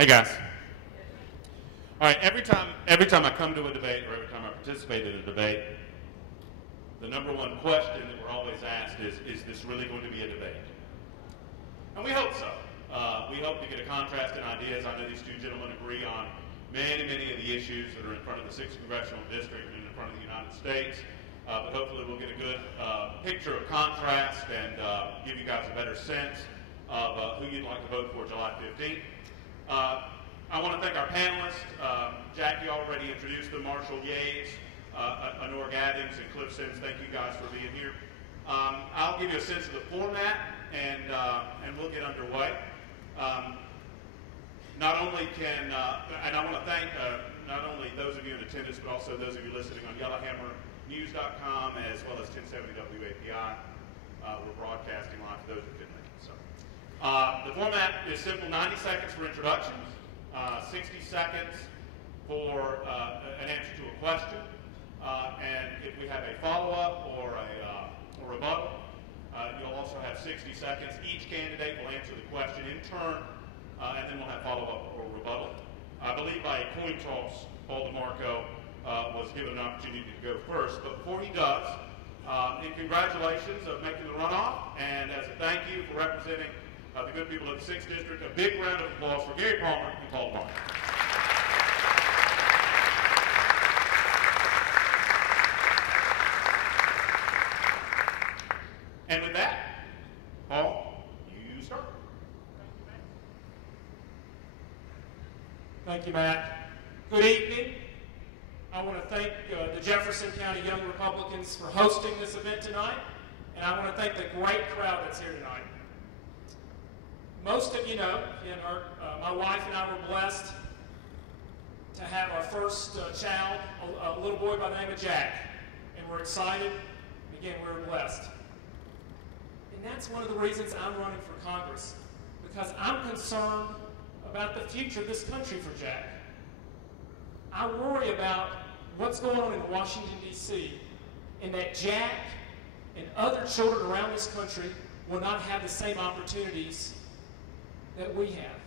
Hey guys. All right, every time I come to a debate or every time I participate in a debate, the number one question that we're always asked is this really going to be a debate? And we hope so. We hope to get a contrast in ideas. I know these two gentlemen agree on many of the issues that are in front of the 6th Congressional District and in front of the United States. But hopefully we'll get a good picture of contrast and give you guys a better sense of who you'd like to vote for July 15th. I want to thank our panelists. Jackie already introduced them, Marshall Yates, Honora Gaddings, and Cliff Sims. Thank you guys for being here. I'll give you a sense of the format, and we'll get underway. Not only can, and I want to thank not only those of you in attendance, but also those of you listening on YellowhammerNews.com as well as 1070 WAPI. We're broadcasting live for those who couldn't make it. So, the format is simple: 90 seconds for introductions, 60 seconds for an answer to a question, and if we have a follow-up or a rebuttal, you'll also have 60 seconds. Each candidate will answer the question in turn, and then we'll have follow-up or rebuttal. I believe by a coin toss, Paul DeMarco was given an opportunity to go first. But before he does, in congratulations of making the runoff, and as a thank you for representing the good people of the 6th District, a big round of applause for Gary Palmer and Paul DeMarco. And with that, Paul, you start. Thank you, Matt. Good evening. I want to thank the Jefferson County Young Republicans for hosting this event tonight, and I want to thank the great crowd that's here tonight. Most of you know, my wife and I were blessed to have our first child, a little boy by the name of Jack, and we're excited. Again, we're blessed. And that's one of the reasons I'm running for Congress, because I'm concerned about the future of this country for Jack. I worry about what's going on in Washington, D.C., and that Jack and other children around this country will not have the same opportunities that we have.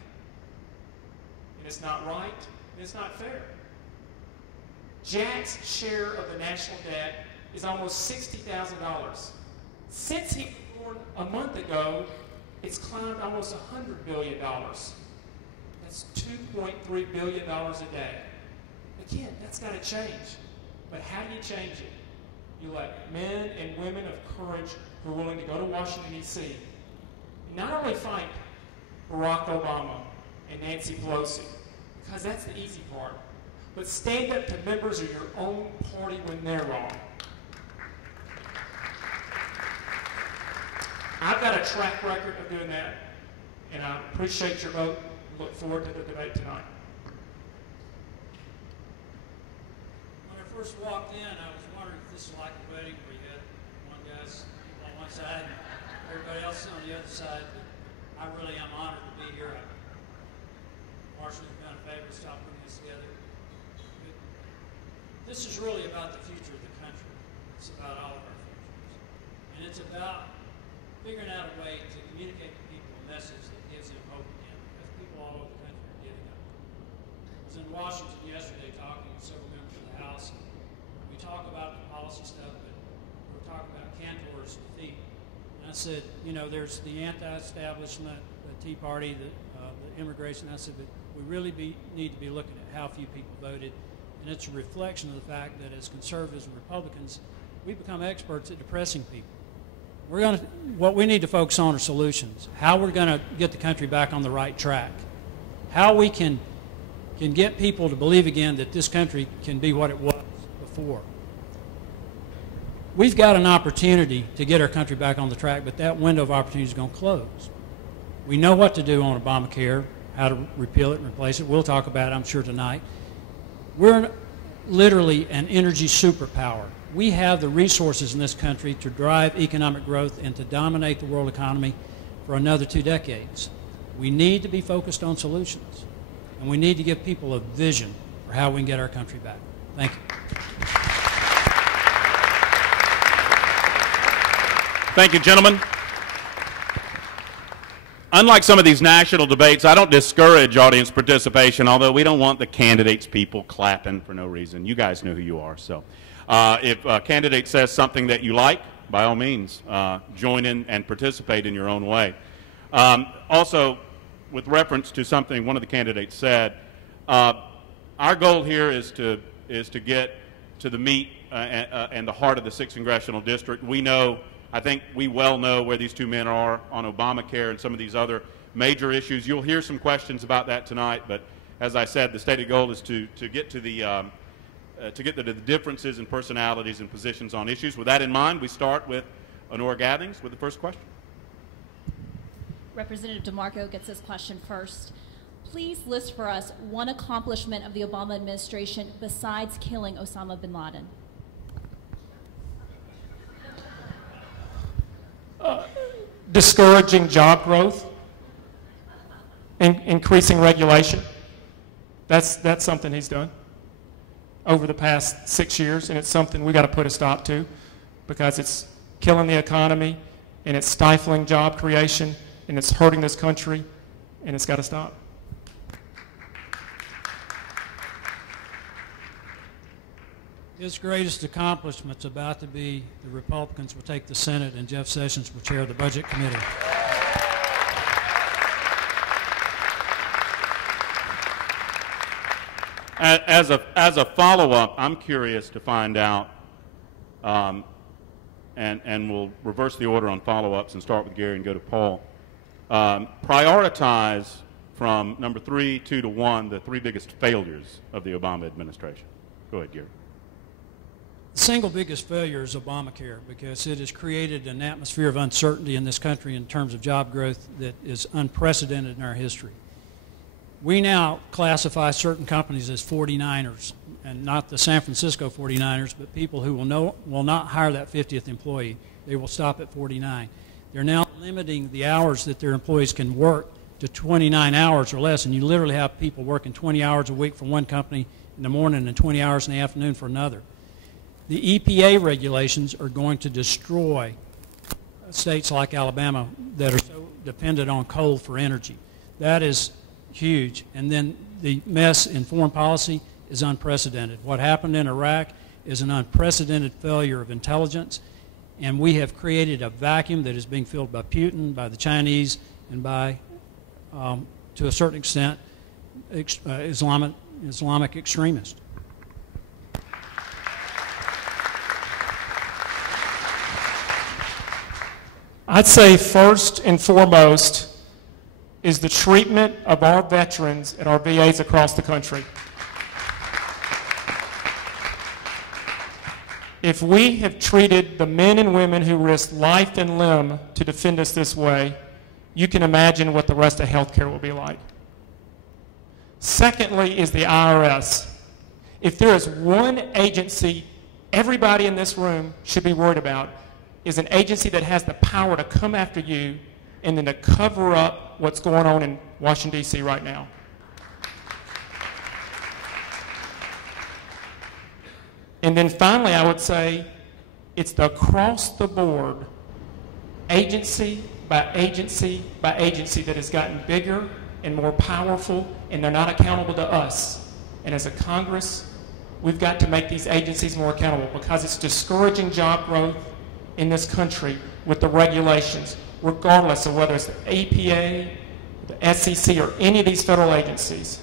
And it's not right, and it's not fair. Jack's share of the national debt is almost $60,000. Since he was born a month ago, it's climbed almost $100 billion. That's $2.3 billion a day. Again, that's got to change. But how do you change it? You let men and women of courage who are willing to go to Washington, D.C., and not only fight Barack Obama and Nancy Pelosi, because that's the easy part, but stand up to members of your own party when they're wrong. I've got a track record of doing that, and I appreciate your vote. Look forward to the debate tonight. When I first walked in, I was wondering if this was like a wedding where you had one guy's on one side and everybody else on the other side. But I really am honored to be here. Marshall, you've done a favor to stop putting this together. But this is really about the future of the country. It's about all of our futures. And it's about figuring out a way to communicate to people a message that gives them hope again, because people all over the country are giving up. I was in Washington yesterday talking to several members of the House. We talk about the policy stuff, but we're talking about Cantor's defeat. And I said, you know, there's the anti-establishment, the Tea Party, the immigration. I said, but we really need to be looking at how few people voted. And it's a reflection of the fact that as conservatives and Republicans, we become experts at depressing people. What we need to focus on are solutions. How we're going to get the country back on the right track. How we can get people to believe again that this country can be what it was before. We've got an opportunity to get our country back on the track, but that window of opportunity is going to close. We know what to do on Obamacare, how to repeal it and replace it. We'll talk about it, I'm sure, tonight. We're literally an energy superpower. We have the resources in this country to drive economic growth and to dominate the world economy for another 2 decades. We need to be focused on solutions, and we need to give people a vision for how we can get our country back. Thank you. Thank you, gentlemen. Unlike some of these national debates, I don't discourage audience participation, although we don't want the candidates' people clapping for no reason. You guys know who you are. So if a candidate says something that you like, by all means, join in and participate in your own way. Also, with reference to something one of the candidates said, our goal here is to get to the meat and the heart of the 6th Congressional District. We know, I think we well know where these two men are on Obamacare and some of these other major issues. You'll hear some questions about that tonight, but as I said, the stated goal is to get to the differences in personalities and positions on issues. With that in mind, we start with Honora Gathings with the first question. Representative DeMarco gets this question first. Please list for us one accomplishment of the Obama administration besides killing Osama bin Laden. Discouraging job growth, increasing regulation. That's something he's done over the past 6 years, and it's something we got to put a stop to because it's killing the economy and it's stifling job creation and it's hurting this country, and it's got to stop. His greatest accomplishment's about to be the Republicans will take the Senate and Jeff Sessions will chair the Budget Committee. As a follow-up, I'm curious to find out, and we'll reverse the order on follow-ups and start with Gary and go to Paul. Prioritize from number 3, 2 to 1, the 3 biggest failures of the Obama administration. Go ahead, Gary. The single biggest failure is Obamacare because it has created an atmosphere of uncertainty in this country in terms of job growth that is unprecedented in our history. We now classify certain companies as 49ers, and not the San Francisco 49ers, but people who will not hire that 50th employee. They will stop at 49. They're now limiting the hours that their employees can work to 29 hours or less, and you literally have people working 20 hours a week for one company in the morning and 20 hours in the afternoon for another. The EPA regulations are going to destroy states like Alabama that are so dependent on coal for energy. That is huge. And then the mess in foreign policy is unprecedented. What happened in Iraq is an unprecedented failure of intelligence, and we have created a vacuum that is being filled by Putin, by the Chinese, and by, to a certain extent, Islamic extremists. I'd say first and foremost is the treatment of our veterans at our VAs across the country. If we have treated the men and women who risked life and limb to defend us this way, you can imagine what the rest of healthcare will be like. Secondly is the IRS. If there is one agency everybody in this room should be worried about, is an agency that has the power to come after you and then to cover up what's going on in Washington, D.C. right now. And then finally, I would say it's the across-the-board, agency by agency by agency that has gotten bigger and more powerful, and they're not accountable to us. And as a Congress, we've got to make these agencies more accountable because it's discouraging job growth in this country with the regulations, regardless of whether it's the EPA, the SEC, or any of these federal agencies.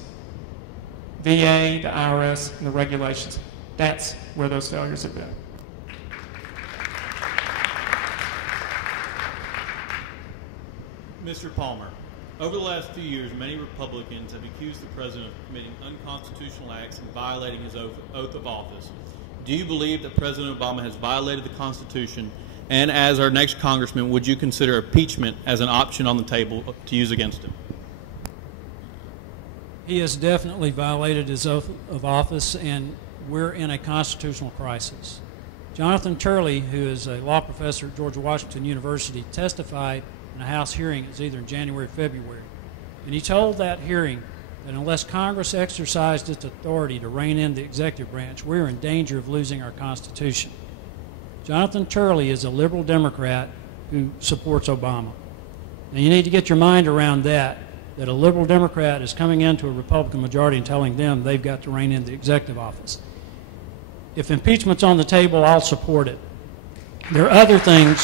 VA, the IRS, and the regulations. That's where those failures have been. Mr. Palmer, over the last few years, many Republicans have accused the president of committing unconstitutional acts and violating his oath of office. Do you believe that President Obama has violated the Constitution? And as our next congressman, would you consider impeachment as an option on the table to use against him? He has definitely violated his oath of office, and we're in a constitutional crisis. Jonathan Turley, who is a law professor at George Washington University, testified in a House hearing. It was either in January or February. And he told that hearing that unless Congress exercised its authority to rein in the executive branch, we're in danger of losing our Constitution. Jonathan Turley is a liberal Democrat who supports Obama. Now, you need to get your mind around that a liberal Democrat is coming into a Republican majority and telling them they've got to rein in the executive office. If impeachment's on the table, I'll support it. There are other things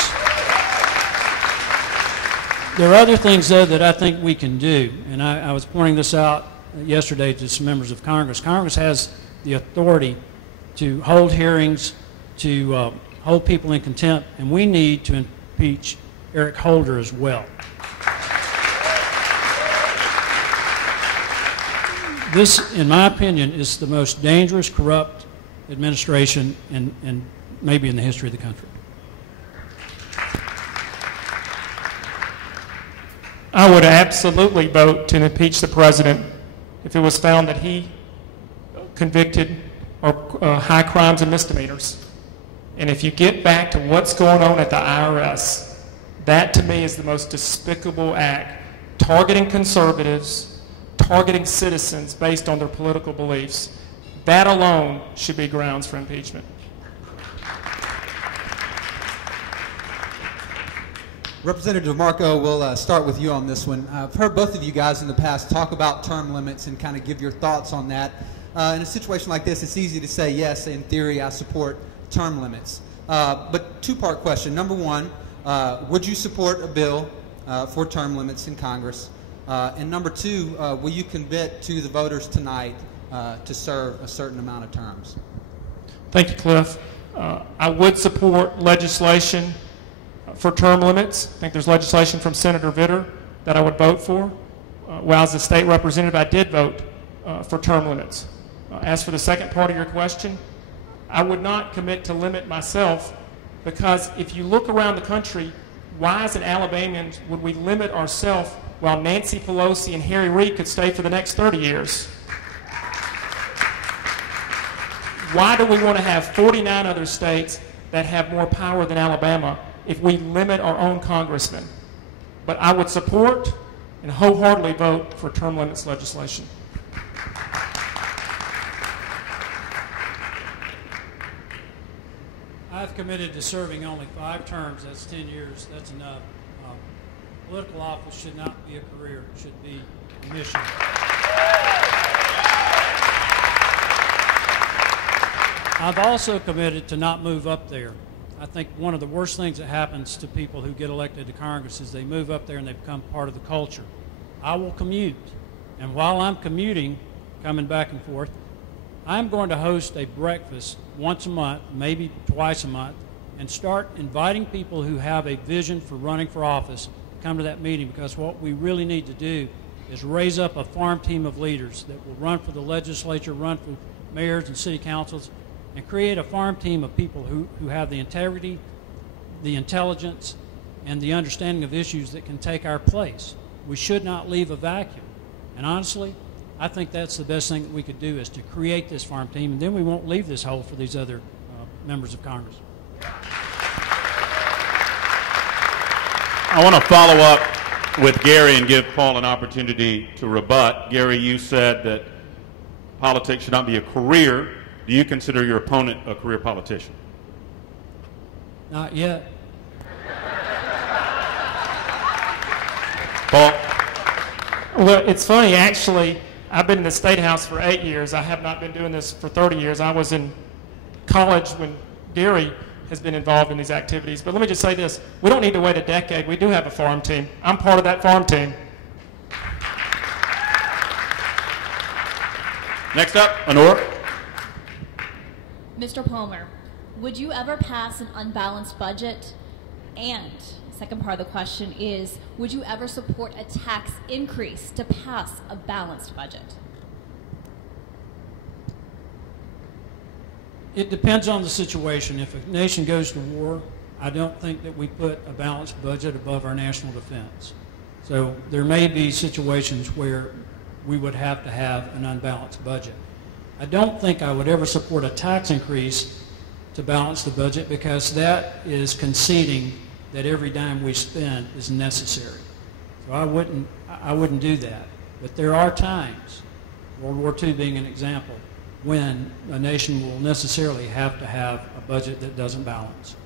though, that I think we can do, and I was pointing this out yesterday to some members of Congress. Congress has the authority to hold hearings, to hold people in contempt, and we need to impeach Eric Holder as well. This, in my opinion, is the most dangerous, corrupt administration in maybe in the history of the country. I would absolutely vote to impeach the president if it was found that he convicted or high crimes and misdemeanors. And if you get back to what's going on at the IRS, that to me is the most despicable act, targeting conservatives, targeting citizens based on their political beliefs. That alone should be grounds for impeachment. Representative DeMarco, we'll start with you on this one. I've heard both of you guys in the past talk about term limits and kind of give your thoughts on that. In a situation like this, it's easy to say, yes, in theory, I support term limits. But two-part question. Number one, would you support a bill for term limits in Congress? And number two, will you commit to the voters tonight to serve a certain amount of terms? Thank you, Cliff. I would support legislation for term limits. I think there's legislation from Senator Vitter that I would vote for. While as a state representative, I did vote for term limits. As for the second part of your question, I would not commit to limit myself, because if you look around the country, why as an Alabamian would we limit ourselves while Nancy Pelosi and Harry Reid could stay for the next 30 years? Why do we want to have 49 other states that have more power than Alabama if we limit our own congressmen? But I would support and wholeheartedly vote for term limits legislation. I've committed to serving only 5 terms. That's 10 years. That's enough. Political office should not be a career. It should be a mission. I've also committed to not move up there. I think one of the worst things that happens to people who get elected to Congress is they move up there and they become part of the culture. I will commute. And while I'm commuting, coming back and forth, I'm going to host a breakfast once a month, maybe twice a month, and start inviting people who have a vision for running for office to come to that meeting, because what we really need to do is raise up a farm team of leaders that will run for the legislature, run for mayors and city councils, and create a farm team of people who have the integrity, the intelligence, and the understanding of issues that can take our place. We should not leave a vacuum. And honestly, I think that's the best thing that we could do, is to create this farm team, and then we won't leave this hole for these other members of Congress. I want to follow up with Gary and give Paul an opportunity to rebut. Gary, you said that politics should not be a career. Do you consider your opponent a career politician? Not yet. Paul? Well, it's funny, actually. I've been in the State House for 8 years. I have not been doing this for 30 years. I was in college when Gary has been involved in these activities. But let me just say this. We don't need to wait a decade. We do have a farm team. I'm part of that farm team. Next up, Honora. Mr. Palmer, would you ever pass an unbalanced budget? And second part of the question is, would you ever support a tax increase to pass a balanced budget? It depends on the situation. If a nation goes to war, I don't think that we put a balanced budget above our national defense. So there may be situations where we would have to have an unbalanced budget. I don't think I would ever support a tax increase to balance the budget, because that is conceding that every dime we spend is necessary. So I wouldn't do that. But there are times, World War II being an example, when a nation will necessarily have to have a budget that doesn't balance.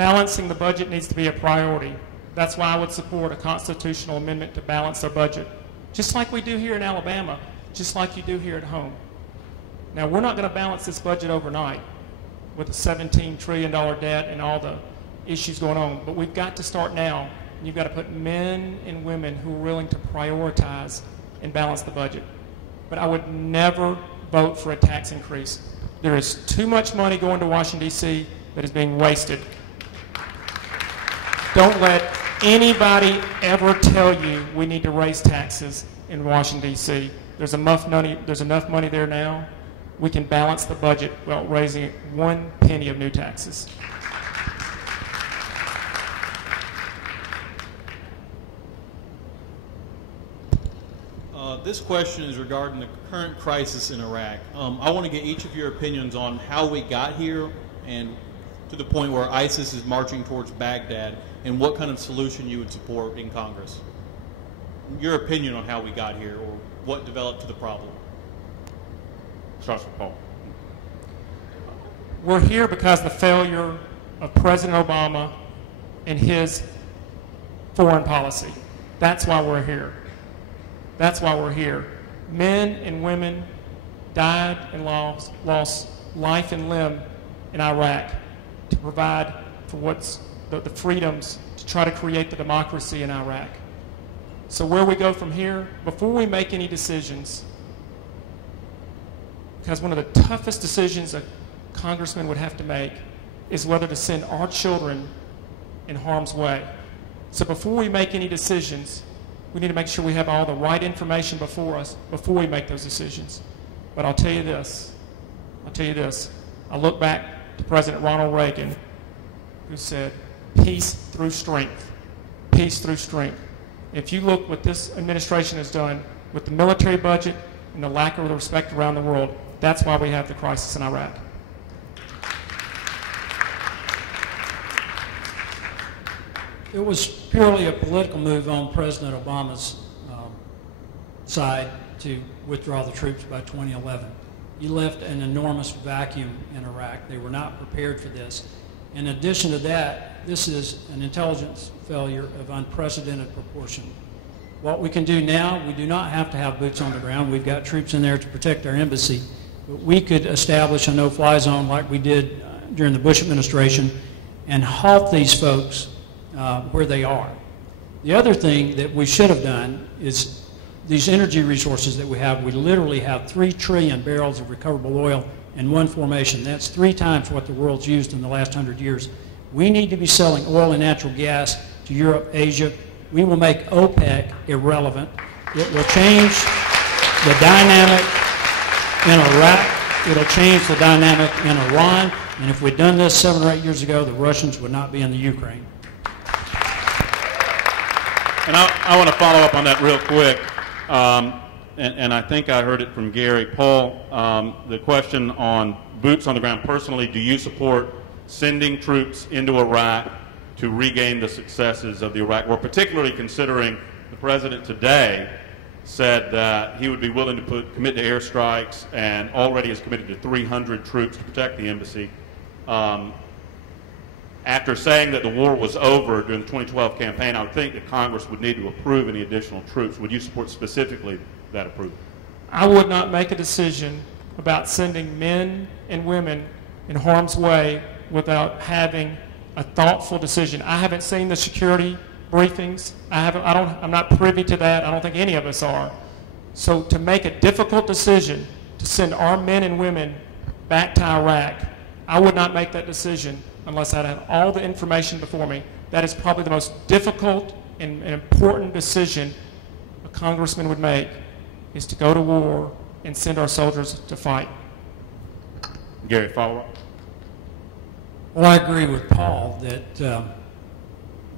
balancing the budget needs to be a priority. That's why I would support a constitutional amendment to balance our budget, just like we do here in Alabama, just like you do here at home. Now, we're not going to balance this budget overnight with a $17 trillion debt and all the issues going on, but we've got to start now. You've got to put men and women who are willing to prioritize and balance the budget. But I would never vote for a tax increase. There is too much money going to Washington, D.C. that is being wasted. Don't let anybody ever tell you we need to raise taxes in Washington, D.C. There's enough money there now. We can balance the budget without raising 1 penny of new taxes. This question is regarding the current crisis in Iraq. I want to get each of your opinions on how we got here and to the point where ISIS is marching towards Baghdad, and what kind of solution you would support in Congress. Your opinion on how we got here, or what developed to the problem. Starts with Paul. We're here because of the failure of President Obama and his foreign policy. That's why we're here. That's why we're here. Men and women died and lost life and limb in Iraq to provide for what's the freedoms to try to create the democracy in Iraq. So where we go from here, before we make any decisions, because one of the toughest decisions a congressman would have to make is whether to send our children in harm's way. So before we make any decisions, we need to make sure we have all the right information before us before we make those decisions. But I'll tell you this. I look back to President Ronald Reagan, who said, peace through strength. Peace through strength. If you look what this administration has done with the military budget and the lack of respect around the world, that's why we have the crisis in Iraq. It was purely a political move on President Obama's side to withdraw the troops by 2011. He left an enormous vacuum in Iraq. They were not prepared for this. In addition to that, this is an intelligence failure of unprecedented proportion. What we can do now, we do not have to have boots on the ground. We've got troops in there to protect our embassy. But we could establish a no-fly zone like we did during the Bush administration and halt these folks where they are. The other thing that we should have done is these energy resources that we have, we literally have 3 trillion barrels of recoverable oil in one formation. That's 3 times what the world's used in the last 100 years. We need to be selling oil and natural gas to Europe, Asia. We will make OPEC irrelevant. It will change the dynamic in Iraq. It'll change the dynamic in Iran. And if we'd done this 7 or 8 years ago, the Russians would not be in the Ukraine. And I want to follow up on that real quick. And I think I heard it from Gary. Paul, the question on boots on the ground. Personally, do you support sending troops into Iraq to regain the successes of the Iraq War, particularly considering the president today said that he would be willing to commit to airstrikes and already has committed to 300 troops to protect the embassy. After saying that the war was over during the 2012 campaign, I would think that Congress would need to approve any additional troops. Would you support specifically that approval? I would not make a decision about sending men and women in harm's way without having a thoughtful decision. I haven't seen the security briefings. I'm not privy to that. I don't think any of us are. So to make a difficult decision to send our men and women back to Iraq, I would not make that decision unless I had all the information before me. That is probably the most difficult and important decision a congressman would make, is to go to war and send our soldiers to fight. Gary, follow-up? Well, I agree with Paul that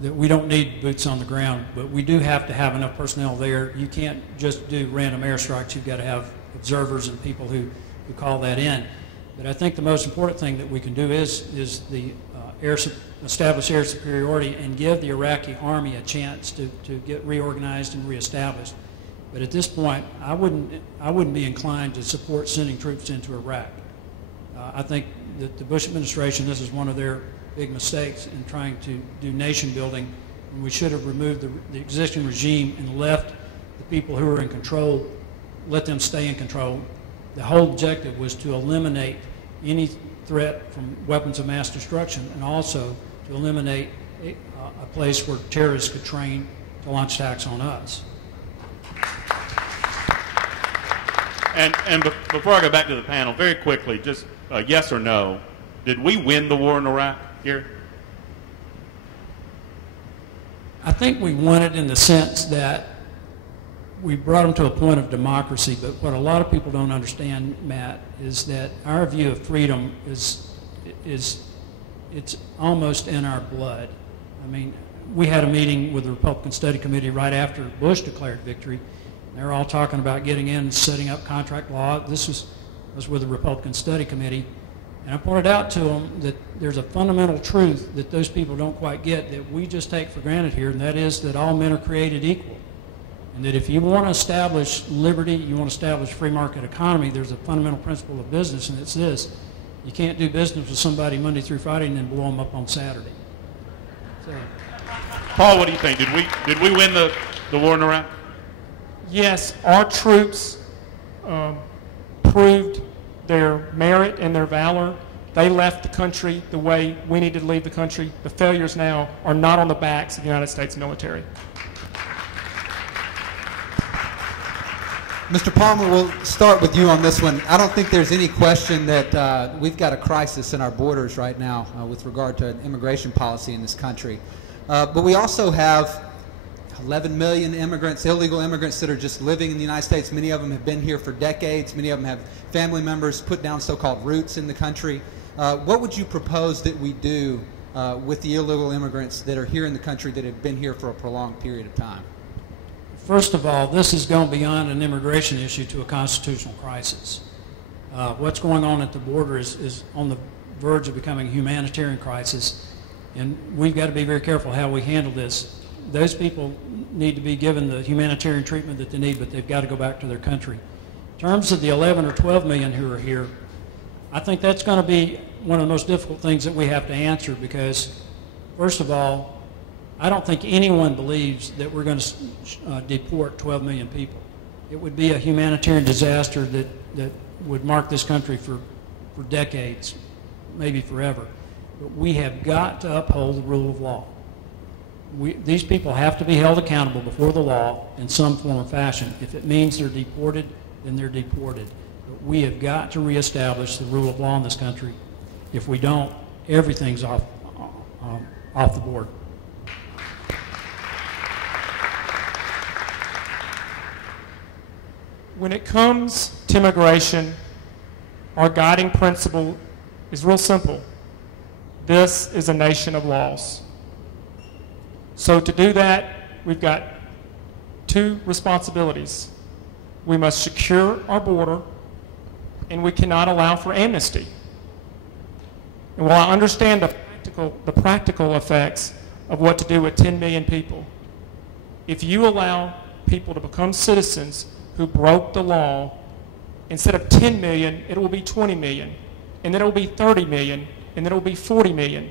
we don't need boots on the ground, but we do have to have enough personnel there. You can't just do random airstrikes. You've got to have observers and people who call that in. But I think the most important thing that we can do is establish air superiority and give the Iraqi army a chance to get reorganized and reestablished. But at this point, I wouldn't be inclined to support sending troops into Iraq. I think that the Bush administration, this is one of their big mistakes in trying to do nation building. And we should have removed the existing regime and left the people who are in control, let them stay in control. The whole objective was to eliminate any threat from weapons of mass destruction, and also to eliminate a place where terrorists could train to launch attacks on us. And before I go back to the panel, very quickly, just yes or no, did we win the war in Iraq here? I think we won it in the sense that we brought them to a point of democracy, but what a lot of people don't understand, Matt, is that our view of freedom is it's almost in our blood. I mean, we had a meeting with the Republican Study Committee right after Bush declared victory. They were all talking about getting in and setting up contract law. This was with the Republican Study Committee. And I pointed out to them that there's a fundamental truth that those people don't quite get that we just take for granted here, and that is that all men are created equal. And that if you want to establish liberty, you want to establish free market economy, there's a fundamental principle of business, and it's this. You can't do business with somebody Monday through Friday and then blow them up on Saturday. So, Paul, what do you think? Did we win the war in Iraq? Yes, our troops proved their merit and their valor. They left the country the way we needed to leave the country. The failures now are not on the backs of the United States military. Mr. Palmer, we'll start with you on this one. I don't think there's any question that we've got a crisis in our borders right now with regard to immigration policy in this country. But we also have 11 million immigrants, illegal immigrants that are just living in the United States. Many of them have been here for decades. Many of them have family members put down so-called roots in the country. What would you propose that we do with the illegal immigrants that are here in the country that have been here for a prolonged period of time? first of all, this has gone beyond an immigration issue to a constitutional crisis. What's going on at the border is on the verge of becoming a humanitarian crisis, and we've got to be very careful how we handle this. Those people need to be given the humanitarian treatment that they need, but they've got to go back to their country. In terms of the 11 or 12 million who are here, I think that's going to be one of the most difficult things that we have to answer, because, first of all, I don't think anyone believes that we're going to deport 12 million people. It would be a humanitarian disaster that would mark this country for decades, maybe forever. But we have got to uphold the rule of law. These people have to be held accountable before the law in some form or fashion. If it means they're deported, then they're deported. But we have got to reestablish the rule of law in this country. If we don't, everything's off the board. When it comes to immigration, our guiding principle is real simple. This is a nation of laws. So to do that, we've got two responsibilities. We must secure our border, and we cannot allow for amnesty. And while I understand the practical effects of what to do with 10 million people, if you allow people to become citizens who broke the law, instead of 10 million, it will be 20 million, and then it will be 30 million, and then it will be 40 million.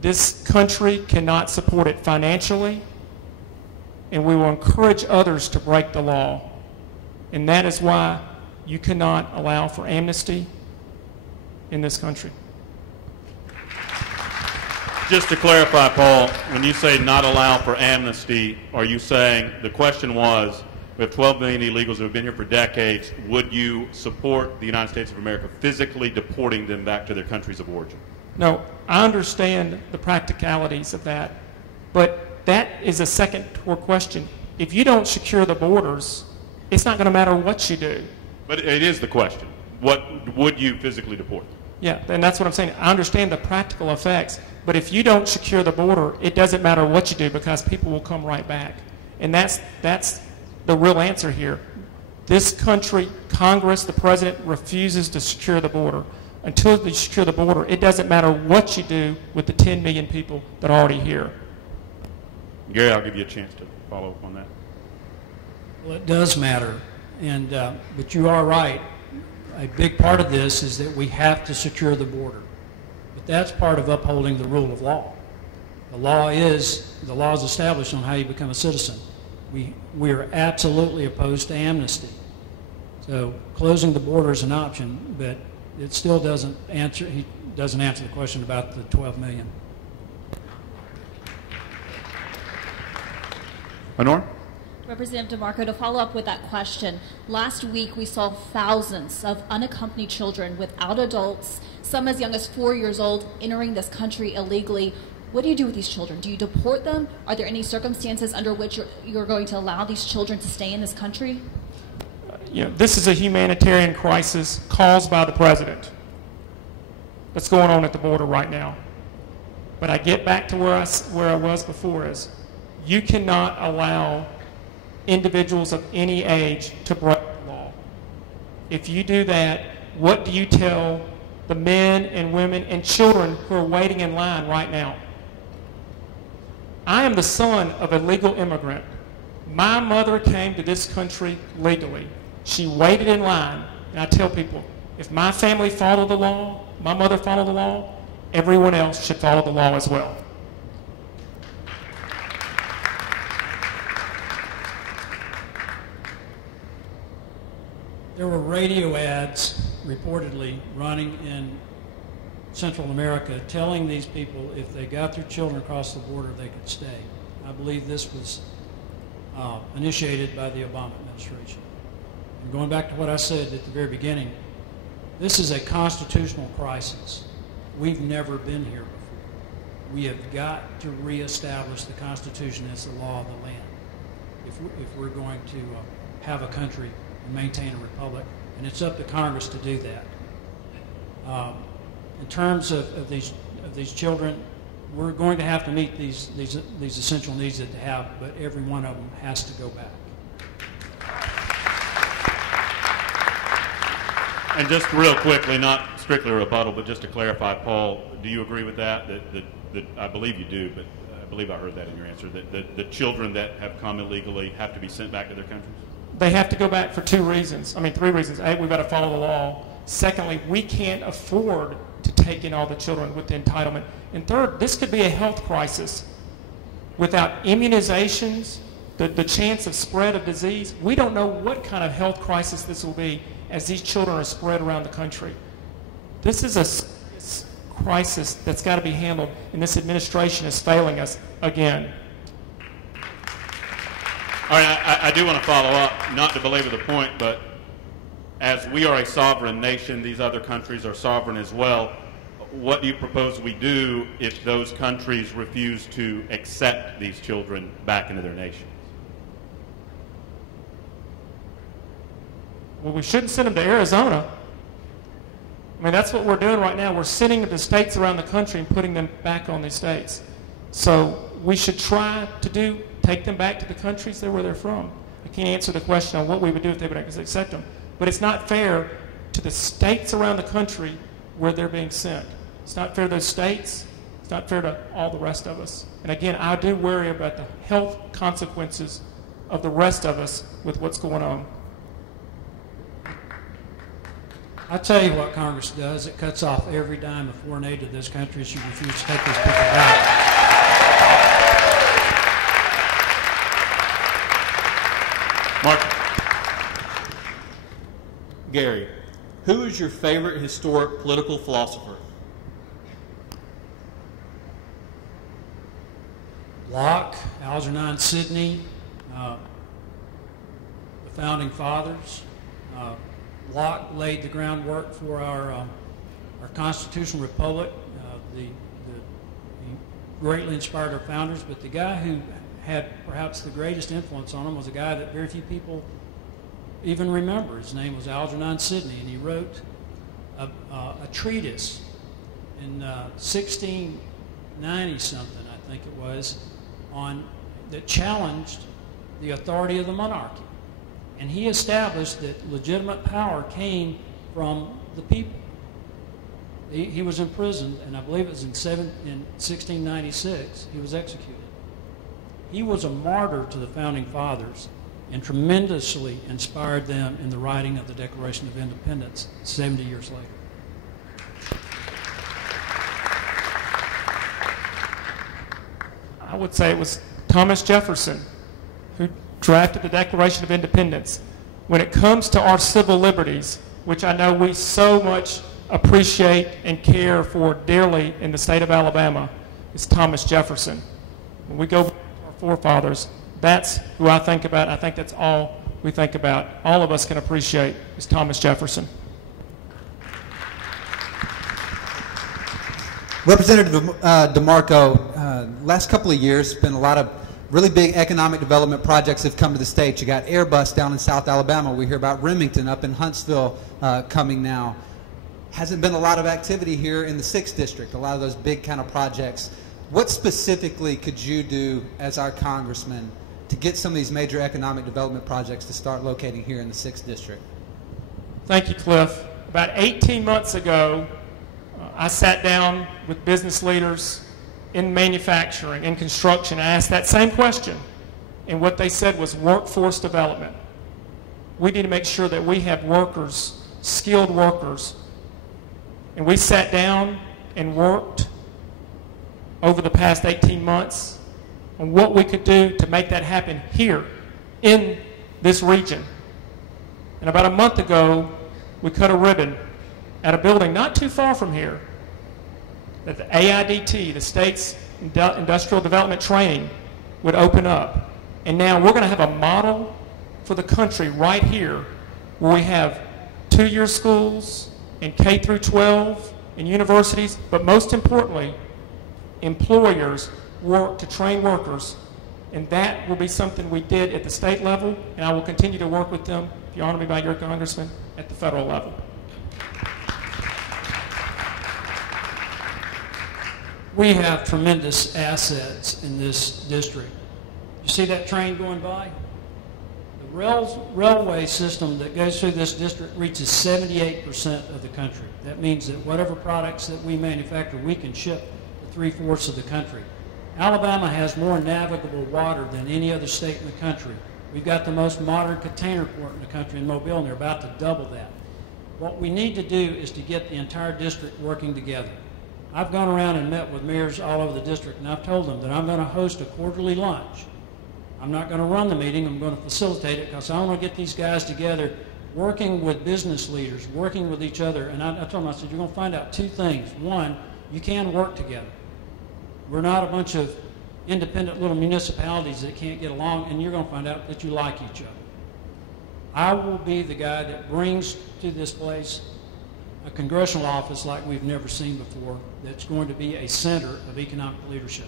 This country cannot support it financially, and we will encourage others to break the law. And that is why you cannot allow for amnesty in this country. Just to clarify, Paul, when you say not allow for amnesty, are you saying, the question was, we have 12 million illegals who have been here for decades, would you support the United States of America physically deporting them back to their countries of origin? No, I understand the practicalities of that, but that is a second question. If you don't secure the borders, it's not going to matter what you do. But it is the question. What would you physically deport? Yeah, and that's what I'm saying. I understand the practical effects, but if you don't secure the border, it doesn't matter what you do, because people will come right back. And that's the real answer here. This country, Congress, the President, refuses to secure the border. Until they secure the border, it doesn't matter what you do with the 10 million people that are already here. Gary, I'll give you a chance to follow up on that. Well, it does matter, and but you are right. A big part of this is that we have to secure the border. But that's part of upholding the rule of law. The law is established on how you become a citizen. We are absolutely opposed to amnesty. So closing the border is an option, but it still doesn't answer the question about the 12 million. Honor? Representative DeMarco, to follow up with that question, last week we saw thousands of unaccompanied children without adults, some as young as 4 years old, entering this country illegally. What do you do with these children? Do you deport them? Are there any circumstances under which you're going to allow these children to stay in this country? This is a humanitarian crisis caused by the president that's going on at the border right now. But I get back to where I was before is you cannot allow individuals of any age to break the law. If you do that, what do you tell the men and women and children who are waiting in line right now? I am the son of a legal immigrant. My mother came to this country legally. She waited in line, and I tell people, if my family followed the law, my mother followed the law, everyone else should follow the law as well. There were radio ads reportedly running in Central America telling these people if they got their children across the border, they could stay. I believe this was initiated by the Obama administration. And going back to what I said at the very beginning, this is a constitutional crisis. We've never been here before. We have got to reestablish the Constitution as the law of the land if we're going to have a country and maintain a republic. And it's up to Congress to do that. In terms of these children, we're going to have to meet these essential needs that they have, but every one of them has to go back. And just real quickly, not strictly a rebuttal, but just to clarify, Paul, do you agree with that? That I believe you do, but I believe I heard that in your answer, that the children that have come illegally have to be sent back to their countries? They have to go back for three reasons. A, we've got to follow the law. Secondly, we can't afford to take in all the children with the entitlement. And third, this could be a health crisis. Without immunizations, the chance of spread of disease, we don't know what kind of health crisis this will be as these children are spread around the country. This is a crisis that's got to be handled, and this administration is failing us again. All right, I do want to follow up, not to belabor the point, but as we are a sovereign nation, these other countries are sovereign as well. What do you propose we do if those countries refuse to accept these children back into their nations? Well, we shouldn't send them to Arizona. I mean, that's what we're doing right now. We're sending them to states around the country and putting them back on these states. So we should try to take them back to the countries where they're from. I can't answer the question on what we would do if they would accept them. But it's not fair to the states around the country where they're being sent. It's not fair to those states. It's not fair to all the rest of us. And again, I do worry about the health consequences of the rest of us with what's going on. I'll tell you what Congress does. It cuts off every dime of foreign aid to this country if you refuse to take these people back. Mark? Gary, who is your favorite historic political philosopher? Locke, Algernon Sidney, the Founding Fathers. Locke laid the groundwork for our constitutional republic. He greatly inspired our founders, but the guy who had perhaps the greatest influence on him was a guy that very few people even remember. His name was Algernon Sidney, and he wrote a treatise in 1690-something, I think it was, that challenged the authority of the monarchy. And he established that legitimate power came from the people. He was imprisoned, and I believe it was in 1696, he was executed. He was a martyr to the Founding Fathers and tremendously inspired them in the writing of the Declaration of Independence 70 years later. I would say it was Thomas Jefferson who drafted the Declaration of Independence. When it comes to our civil liberties, which I know we so much appreciate and care for dearly in the state of Alabama, it's Thomas Jefferson. When we go back to our forefathers, that's who I think about. I think that's all we think about. All of us can appreciate is Thomas Jefferson. Representative DeMarco, last couple of years, been a lot of really big economic development projects have come to the state. You got Airbus down in South Alabama. We hear about Remington up in Huntsville coming now. Hasn't been a lot of activity here in the 6th District, a lot of those big kind of projects. What specifically could you do as our congressman to get some of these major economic development projects to start locating here in the 6th District? Thank you, Cliff. About 18 months ago, I sat down with business leaders in manufacturing, in construction. I asked that same question, and what they said was workforce development. We need to make sure that we have workers, skilled workers. And we sat down and worked over the past 18 months on what we could do to make that happen here in this region. And about a month ago, we cut a ribbon at a building not too far from here that the AIDT, the state's industrial development training, would open up. And now we're going to have a model for the country right here where we have two-year schools and K through 12 and universities, but most importantly, employers work to train workers. And that will be something we did at the state level, and I will continue to work with them, if you honor me by your congressman, at the federal level. We have tremendous assets in this district. You see that train going by? The railway system that goes through this district reaches 78% of the country. That means that whatever products that we manufacture, we can ship to 3/4 of the country. Alabama has more navigable water than any other state in the country. We've got the most modern container port in the country in Mobile, and they're about to double that. What we need to do is to get the entire district working together. I've gone around and met with mayors all over the district, and I've told them that I'm going to host a quarterly lunch. I'm not going to run the meeting. I'm going to facilitate it because I want to get these guys together, working with business leaders, working with each other. And I told them, I said, you're going to find out two things. One, you can work together. We're not a bunch of independent little municipalities that can't get along, and you're going to find out that you like each other. I will be the guy that brings to this place a congressional office like we've never seen before that's going to be a center of economic leadership.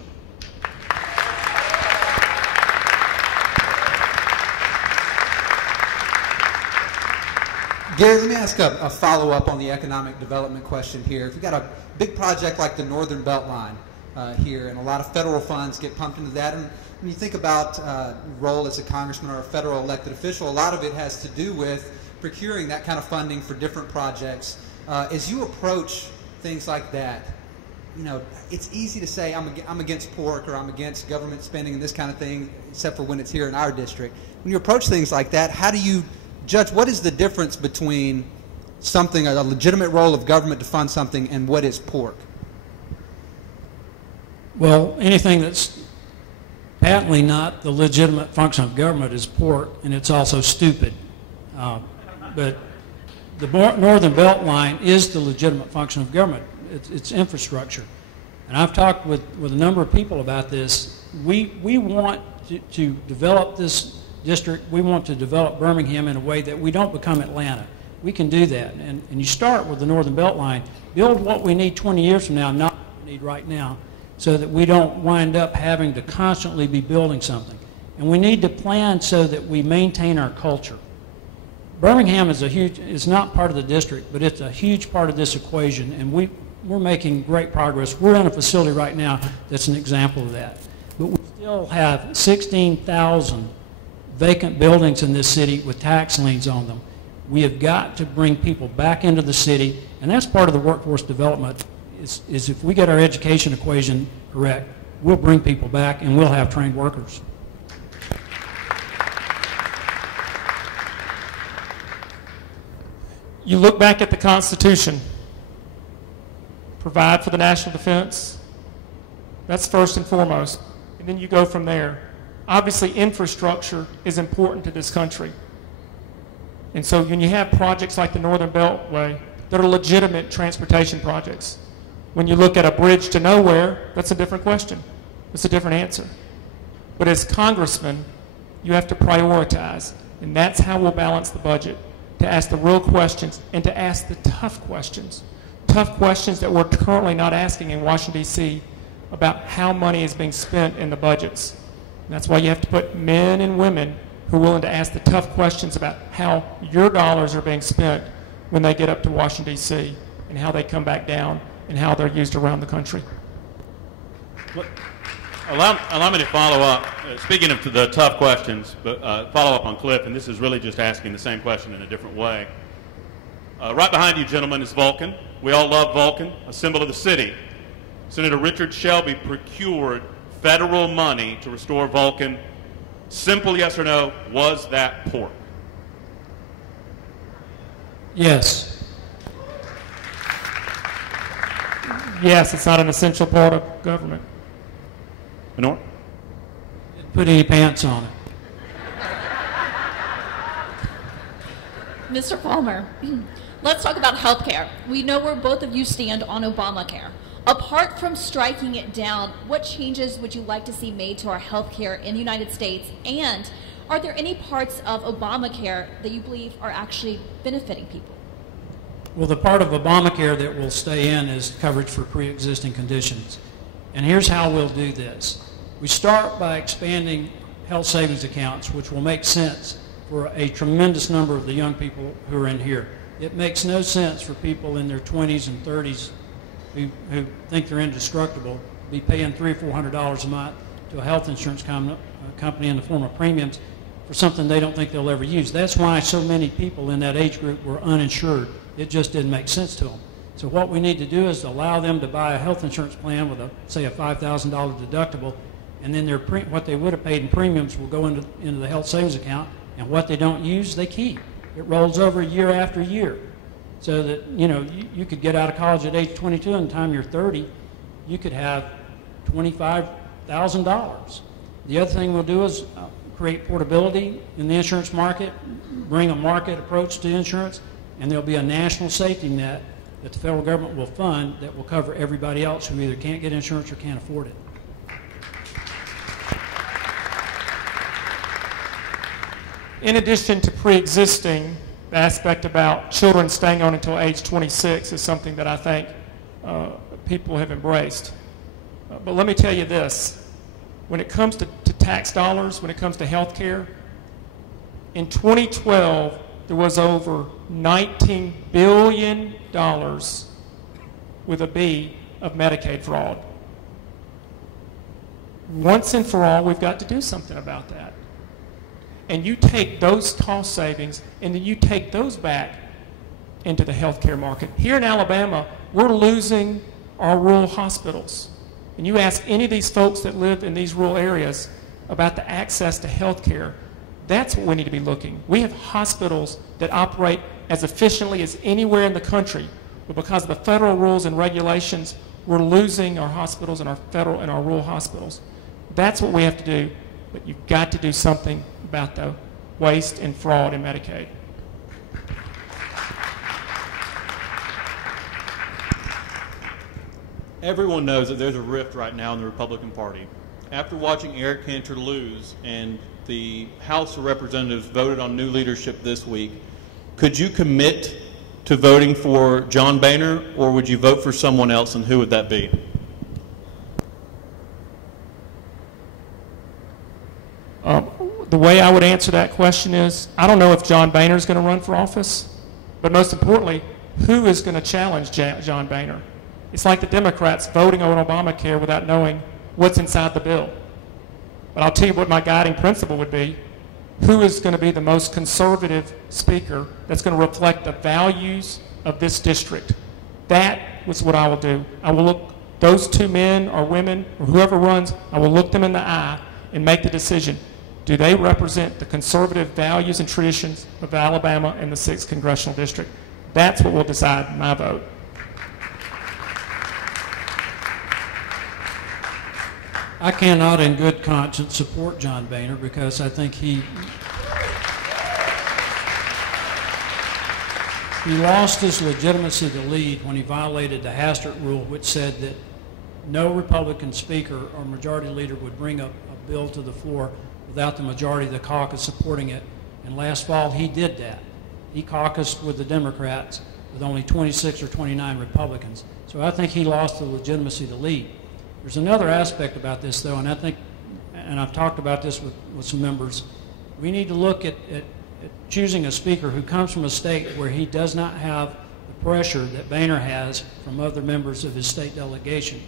Gary, let me ask a follow-up on the economic development question here. If you've got a big project like the Northern Beltline here, and a lot of federal funds get pumped into that, and when you think about your role as a congressman or a federal elected official, a lot of it has to do with procuring that kind of funding for different projects. As you approach things like that, you know, it's easy to say I'm against pork or I'm against government spending and this kind of thing, except for when it's here in our district. When you approach things like that, how do you judge what is the difference between something, a legitimate role of government to fund something, and what is pork? Well, anything that's patently not the legitimate function of government is pork, and it's also stupid. But the Northern Beltline is the legitimate function of government. It's infrastructure. And I've talked with a number of people about this. We want to develop this district. We want to develop Birmingham in a way that we don't become Atlanta. We can do that. And you start with the Northern Beltline. Build what we need 20 years from now, not what we need right now, so that we don't wind up having to constantly be building something. And we need to plan so that we maintain our culture. Birmingham is not part of the district, but it's a huge part of this equation, and we're making great progress. We're in a facility right now that's an example of that. But we still have 16,000 vacant buildings in this city with tax liens on them. We have got to bring people back into the city, and that's part of the workforce development, is if we get our education equation correct, we'll bring people back and we'll have trained workers. You look back at the Constitution, provide for the national defense. That's first and foremost. And then you go from there. Obviously, infrastructure is important to this country. And so when you have projects like the Northern Beltway that are legitimate transportation projects, when you look at a bridge to nowhere, that's a different question. It's a different answer. But as congressmen, you have to prioritize, and that's how we'll balance the budget, to ask the real questions and to ask the tough questions that we're currently not asking in Washington, D.C. about how money is being spent in the budgets. And that's why you have to put men and women who are willing to ask the tough questions about how your dollars are being spent when they get up to Washington, D.C., and how they come back down and how they're used around the country. Allow me to follow up, speaking of the tough questions, but follow up on Cliff, and this is really just asking the same question in a different way. Right behind you, gentlemen, is Vulcan. We all love Vulcan, a symbol of the city. Senator Richard Shelby procured federal money to restore Vulcan. Simple yes or no, was that pork? Yes. Yes, it's not an essential part of government. Minor? Didn't put any pants on it. Mr. Palmer, let's talk about health care. We know where both of you stand on Obamacare. Apart from striking it down, what changes would you like to see made to our health care in the United States? And are there any parts of Obamacare that you believe are actually benefiting people? Well, the part of Obamacare that will stay in is coverage for pre-existing conditions. And here's how we'll do this. We start by expanding health savings accounts, which will make sense for a tremendous number of the young people who are in here. It makes no sense for people in their 20s and 30s who think they're indestructible to be paying $300 or $400 a month to a health insurance company in the form of premiums for something they don't think they'll ever use. That's why so many people in that age group were uninsured. It just didn't make sense to them. So what we need to do is allow them to buy a health insurance plan with, say, a $5,000 deductible, and then what they would have paid in premiums will go into the health savings account, and what they don't use, they keep. It rolls over year after year. So that, you could get out of college at age 22, and the time you're 30, you could have $25,000. The other thing we'll do is create portability in the insurance market, bring a market approach to insurance, and there'll be a national safety net that the federal government will fund that will cover everybody else who either can't get insurance or can't afford it. In addition to pre-existing, the aspect about children staying on until age 26 is something that I think people have embraced. But let me tell you this. When it comes to tax dollars, when it comes to health care, in 2012, there was over $19 billion with a B of Medicaid fraud. Once and for all, we've got to do something about that. And you take those cost savings and then you take those back into the healthcare market. Here in Alabama, we're losing our rural hospitals. And you ask any of these folks that live in these rural areas about the access to healthcare, that's what we need to be looking. We have hospitals that operate as efficiently as anywhere in the country, but because of the federal rules and regulations, we're losing our hospitals and our federal and our rural hospitals. That's what we have to do, but you've got to do something about the waste and fraud in Medicaid. Everyone knows that there's a rift right now in the Republican Party. After watching Eric Cantor lose and the House of Representatives voted on new leadership this week, could you commit to voting for John Boehner, or would you vote for someone else, and who would that be? The way I would answer that question is, I don't know if John Boehner is going to run for office, but most importantly, who is going to challenge John Boehner? It's like the Democrats voting on Obamacare without knowing what's inside the bill. But I'll tell you what my guiding principle would be. Who is going to be the most conservative speaker that's going to reflect the values of this district? That was what I will do. I will look those two men or women or whoever runs, I will look them in the eye and make the decision. Do they represent the conservative values and traditions of Alabama and the 6th Congressional District? That's what will decide my vote. I cannot in good conscience support John Boehner because I think he lost his legitimacy to lead when he violated the Hastert rule, which said that no Republican speaker or majority leader would bring a bill to the floor without the majority of the caucus supporting it. And last fall, he did that. He caucused with the Democrats with only 26 or 29 Republicans. So I think he lost the legitimacy to lead. There's another aspect about this, though, and I think, and I've talked about this with some members, we need to look at choosing a speaker who comes from a state where he does not have the pressure that Boehner has from other members of his state delegation.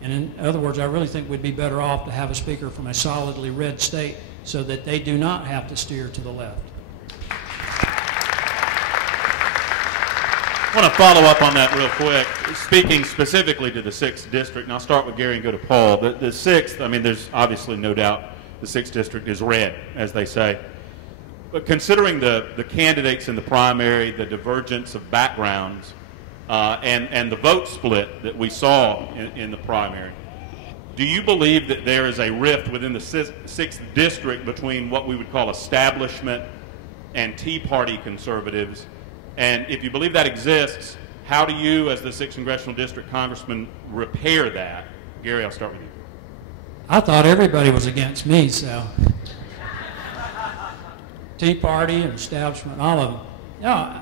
And in other words, I really think we'd be better off to have a speaker from a solidly red state so that they do not have to steer to the left. I want to follow up on that real quick. Speaking specifically to the 6th District, and I'll start with Gary and go to Paul. The 6th, I mean, there's obviously no doubt the 6th District is red, as they say. But considering the candidates in the primary, the divergence of backgrounds, and the vote split that we saw in the primary, do you believe that there is a rift within the 6th District between what we would call establishment and Tea Party conservatives? And if you believe that exists, how do you, as the 6th Congressional District Congressman, repair that? Gary, I'll start with you. I thought everybody was against me, so. Tea Party and establishment, all of them. No,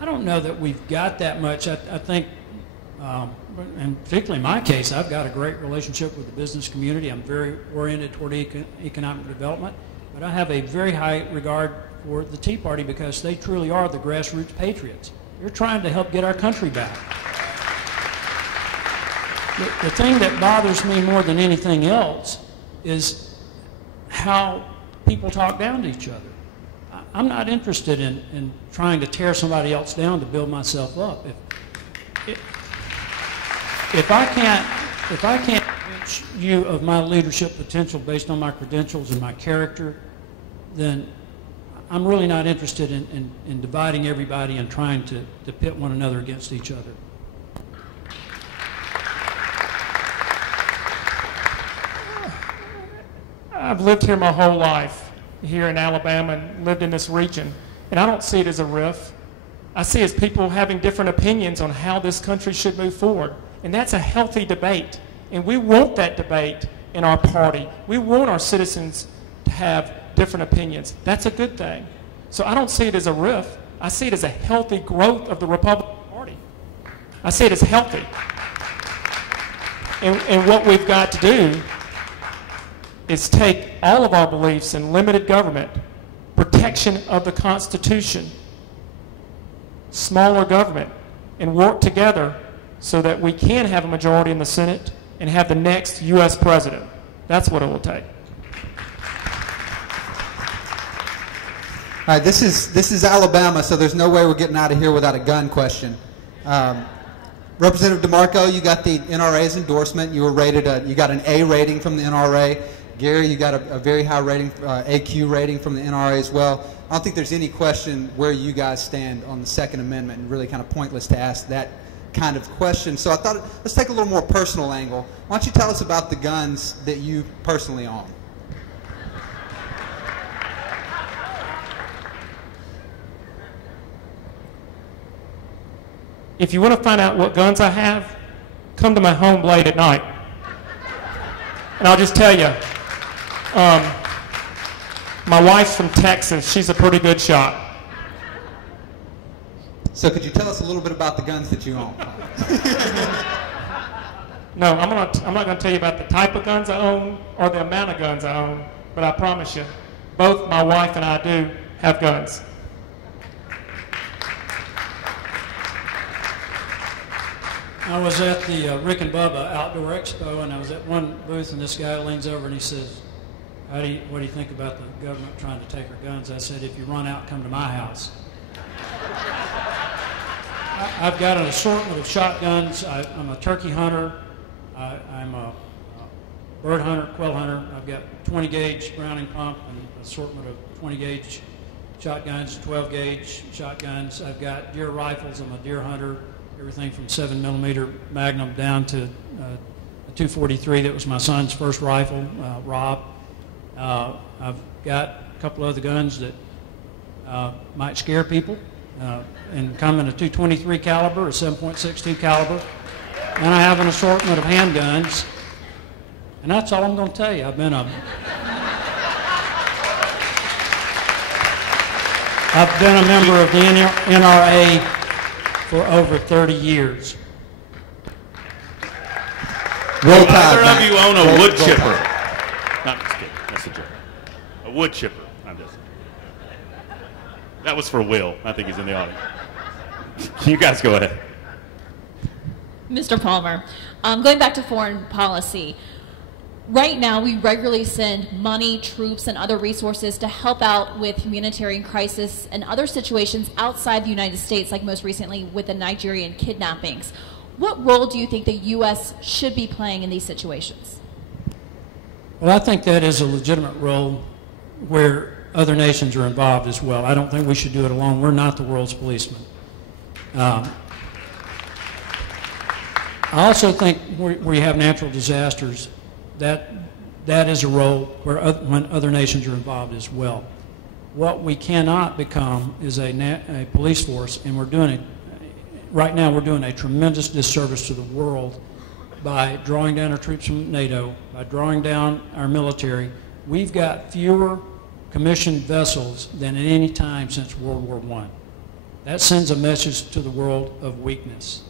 I don't know that we've got that much. I think, and particularly in my case, I've got a great relationship with the business community. I'm very oriented toward economic development, but I have a very high regard for the Tea Party because they truly are the grassroots patriots. They're trying to help get our country back. The thing that bothers me more than anything else is how people talk down to each other. I'm not interested in trying to tear somebody else down to build myself up. If I can't convince you of my leadership potential based on my credentials and my character, then I'm really not interested in dividing everybody and trying to pit one another against each other. I've lived here my whole life, here in Alabama, and lived in this region, and I don't see it as a rift. I see it as people having different opinions on how this country should move forward, and that's a healthy debate, and we want that debate in our party. We want our citizens to have different opinions. That's a good thing. So I don't see it as a rift. I see it as a healthy growth of the Republican Party. I see it as healthy. And what we've got to do is take all of our beliefs in limited government, protection of the Constitution, smaller government, and work together so that we can have a majority in the Senate and have the next U.S. president. That's what it will take. All right, this is Alabama, so there's no way we're getting out of here without a gun question. Representative DeMarco, you got the NRA's endorsement. You were rated you got an A rating from the NRA. Gary, you got a very high rating, AQ rating from the NRA as well. I don't think there's any question where you guys stand on the Second Amendment, and really kind of pointless to ask that kind of question. So I thought, let's take a little more personal angle. Why don't you tell us about the guns that you personally own? If you want to find out what guns I have, come to my home late at night. And I'll just tell you, my wife's from Texas. She's a pretty good shot. So could you tell us a little bit about the guns that you own? No, I'm not going to tell you about the type of guns I own or the amount of guns I own, but I promise you, both my wife and I do have guns. I was at the Rick and Bubba Outdoor Expo, and I was at one booth, and this guy leans over and he says, what do you think about the government trying to take our guns? I said, if you run out, come to my house. I've got an assortment of shotguns. I'm a turkey hunter. I'm a bird hunter, quail hunter. I've got 20 gauge Browning pump and an assortment of 20 gauge shotguns, 12 gauge shotguns. I've got deer rifles. I'm a deer hunter. Everything from 7mm Magnum down to .243 that was my son's first rifle, Rob. I've got a couple other guns that might scare people, and come in a .223 caliber, a 7.62 caliber, and I have an assortment of handguns, and that's all I'm going to tell you. I've been a member of the NRA for over 30 years. Roll Tide. Either of you own a wood chipper? Not just kidding. That's a joke. A wood chipper. I'm just. That was for Will. I think he's in the audience. You guys go ahead. Mr. Palmer, going back to foreign policy, right now we regularly send money, troops, and other resources to help out with humanitarian crisis and other situations outside the United States, like most recently with the Nigerian kidnappings. What role do you think the U.S. should be playing in these situations? Well, I think that is a legitimate role where other nations are involved as well. I don't think we should do it alone. We're not the world's policemen. I also think where you have natural disasters, that is a role where when other nations are involved as well. What we cannot become is a police force, and right now we're doing a tremendous disservice to the world by drawing down our troops from NATO, by drawing down our military. We've got fewer commissioned vessels than at any time since World War I. That sends a message to the world of weakness.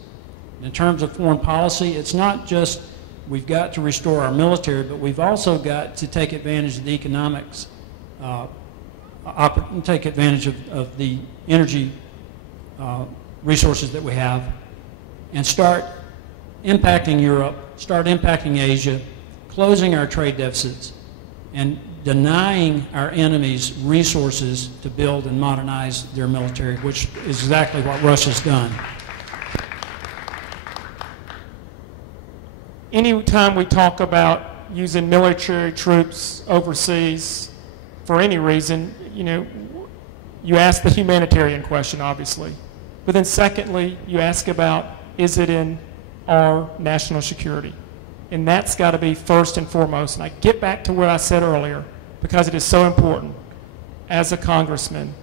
In terms of foreign policy, it's not just we've got to restore our military, but we've also got to take advantage of the economics, take advantage of the energy resources that we have, and start impacting Europe, start impacting Asia, closing our trade deficits, and denying our enemies resources to build and modernize their military, which is exactly what Russia's done. Anytime we talk about using military troops overseas for any reason, you ask the humanitarian question, obviously. But then secondly, you ask about, is it in our national security? And that's got to be first and foremost. And I get back to what I said earlier, because it is so important. As a congressman,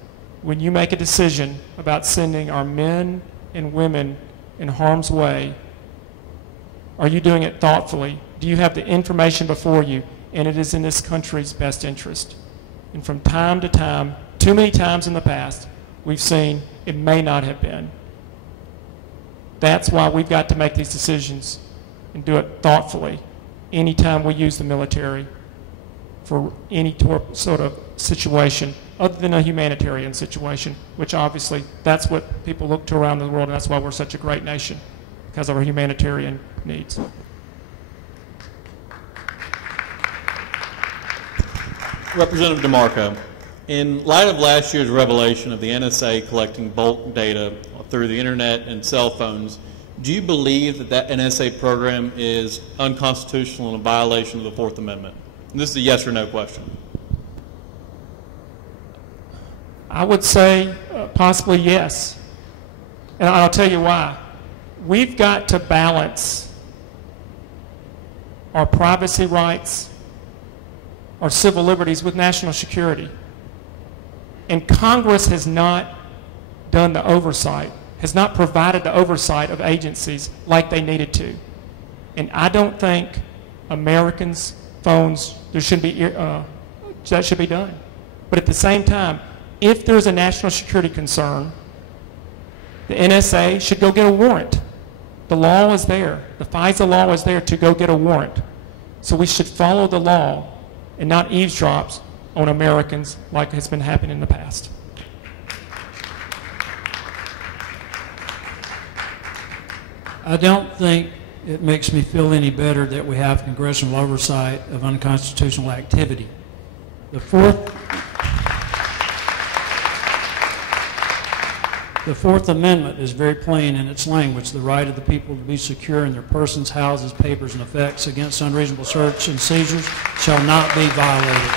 when you make a decision about sending our men and women in harm's way, are you doing it thoughtfully? Do you have the information before you? And it is in this country's best interest. And from time to time, too many times in the past, we've seen it may not have been. That's why we've got to make these decisions and do it thoughtfully anytime we use the military for any sort of situation other than a humanitarian situation, which obviously that's what people look to around the world, and that's why we're such a great nation, because of our humanitarian needs. Representative DeMarco, in light of last year's revelation of the NSA collecting bulk data through the internet and cell phones, do you believe that NSA program is unconstitutional and a violation of the Fourth Amendment? And this is a yes or no question. I would say possibly yes. And I'll tell you why. We've got to balance our privacy rights, our civil liberties with national security. And Congress has not done the oversight, has not provided the oversight of agencies like they needed to. And I don't think Americans' phones, that should be done. But at the same time, if there's a national security concern, the NSA should go get a warrant. The law is there. The FISA law is there to go get a warrant. So we should follow the law and not eavesdrop on Americans like has been happening in the past. I don't think it makes me feel any better that we have congressional oversight of unconstitutional activity. The Fourth Amendment is very plain in its language. The right of the people to be secure in their persons, houses, papers, and effects against unreasonable search and seizures shall not be violated.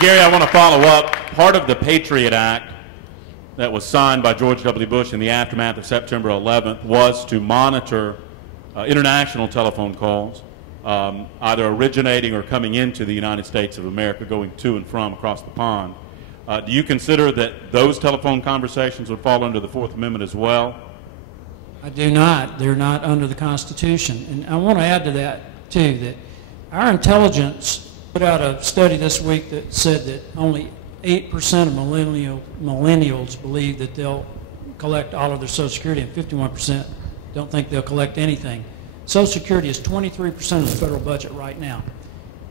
Gary, I want to follow up. Part of the Patriot Act that was signed by George W. Bush in the aftermath of September 11th was to monitor international telephone calls, either originating or coming into the United States of America, going to and from across the pond. Do you consider that those telephone conversations would fall under the Fourth Amendment as well? I do not. They're not under the Constitution. And I want to add to that, too, that our intelligence put out a study this week that said that only 8% of millennials believe that they'll collect all of their Social Security, and 51% don't think they'll collect anything. Social Security is 23% of the federal budget right now.